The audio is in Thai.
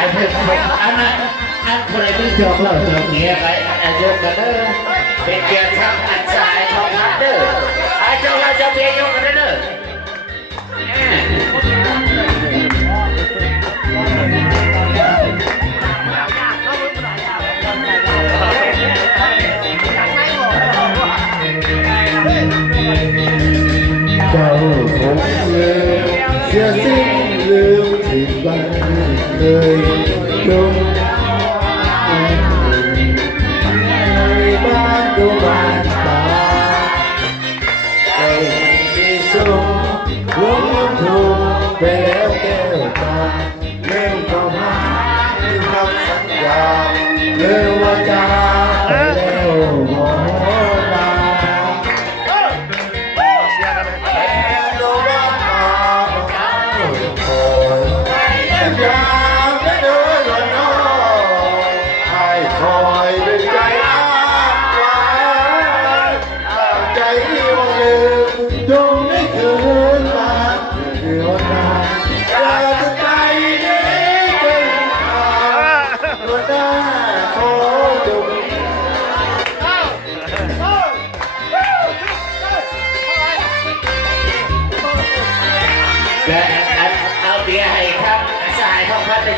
อ้เพื่อนอันนั้นอันคนไหนที่จบเราจบเงี้ยไปอายุกันเด้อเป็นเกียรติทำอันสายทองพัดเด้อไอ้เจ้าเราจะเบี้ยยกกันเด้อเจ้าคงลืมเสียสิ้นลืมที่บ้านเลยจงในบ้านดูบ้านตาไอ้ที่ส่งลงทุ่งไป